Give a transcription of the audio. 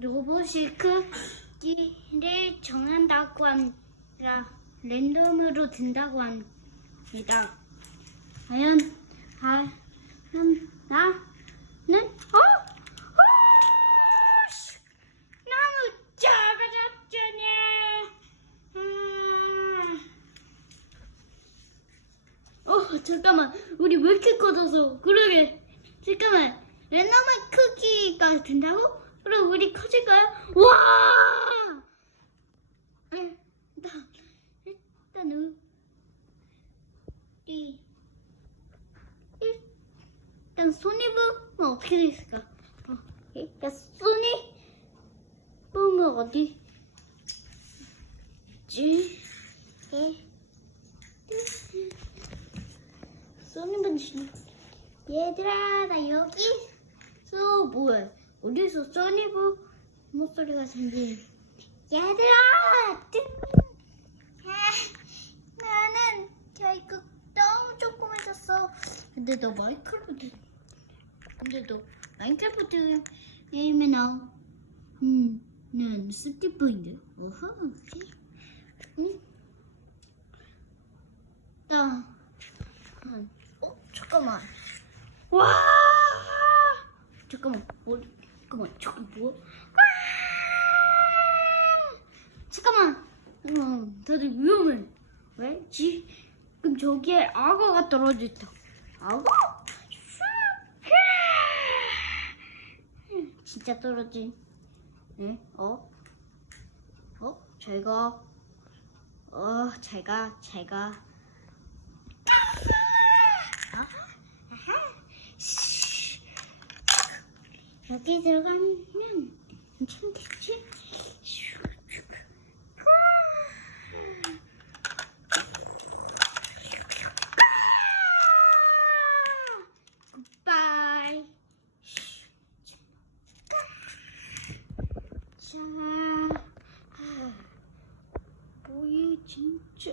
로봇이 크기를 정한다고 합니다. 랜덤으로 든다고 합니다. 과연 과연 나는 어? 어! 씨! 너무 작아졌잖아. 음. 어 잠깐만 우리 왜 이렇게 커져서 그러게 잠깐만 랜덤의 크기가 된다고? 그럼 우리 커질까요? 와! 음, 일단 일단은 이 일단 소니붐은 어떻게 돼 있을까? 어, 일단 소니붐은 어디 있지? 에? 소니붐 씨 얘들아 나 여기 있어 뭐야 어디서 소니붐 목소리가 들리 얘들아 뜬. 아, 나는 결국 너무 조그매졌어 근데 너 마인크래 너 마인크래프트 게임에 나온 음는 스티브인데. 어허 그래 응? 나 한, 어? 잠깐만. 와! 잠깐만. 어 잠깐만. 저기 뭐야 와! 잠깐만. 어, 다들 위험해. 왜? 지 금 저기에 악어가 떨어져 있다. 악어? 진짜 떨어진 네? 어? 어? 잘가 어 잘가 잘가 여기 들어가면 괜찮겠지? 슈. 家，啊，不要紧张。